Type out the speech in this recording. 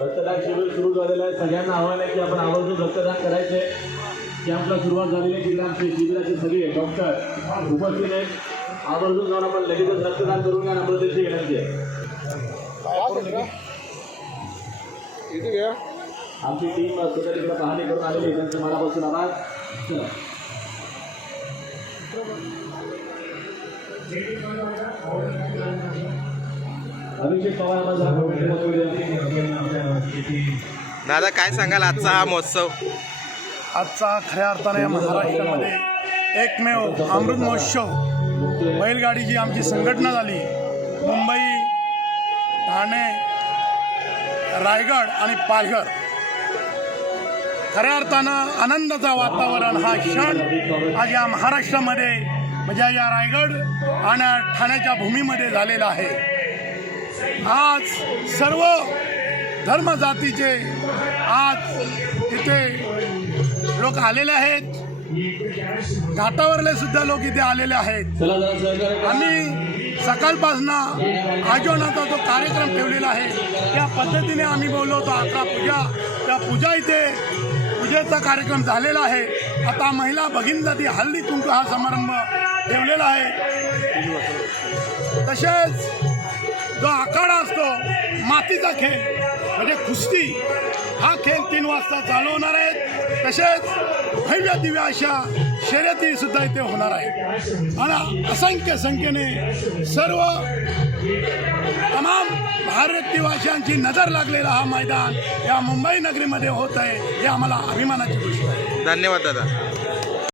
रक्तदान शिबिर सुरू झालेलं आहे. सगळ्यांना आव्हान आहे की आपण आवर्जून रक्तदान करायचे कॅम्पला सुरुवात झालेली आहे तिकडे आमचे शिबिराचे सगळे. डॉक्टर उपस्थित आहेत. आवर्जून जाऊन आपण लगेचच रक्तदान करून घ्या नंबर त्याची विनंती आहे आमची टीम सुद्धा तिकडे पाहणी करून आलेली त्यांचं मनापासून आभार चला. अभिषेक पवार दादा काय सांगाल आजचा हा महोत्सव? आजचा खऱ्या अर्थाने या महाराष्ट्रामध्ये एकमेव अमृत महोत्सव. बैलगाडीची आमची संघटना झाली. मुंबई ठाणे रायगड आणि पालघर. खऱ्या अर्थानं आनंदाचा वातावरण हा क्षण आज या महाराष्ट्रामध्ये म्हणजे या रायगड आणि ठाण्याच्या भूमीमध्ये झालेला आहे. आज सर्व धर्म जातीचे आज इथे लोक आलेले आहेत. घाटावरले सुद्धा लोक इथे आलेले आहेत. आम्ही सकाळपासनं आजोनाचा जो कार्यक्रम ठेवलेला आहे त्या पद्धतीने आम्ही बोललो होतो अकरा पूजा. त्या पूजा इथे पूजेचा कार्यक्रम झालेला आहे. आता महिला भगिनीसाठी हल्दी कुंकू हा समारंभ ठेवलेला आहे. तसेच जो आखाडा असतो मातीचा खेळ म्हणजे कुस्ती हा खेळ तीन वाजता चालू होणार तसेच भव्य दिव्या अशा शर्यती सुद्धा इथे होणार आहे. आणि असंख्य संख्येने सर्व तमाम भारतीय नजर लागलेला हा मैदान या मुंबई नगरीमध्ये होत आहे हे आम्हाला अभिमानाची गोष्ट आहे. धन्यवाद दादा.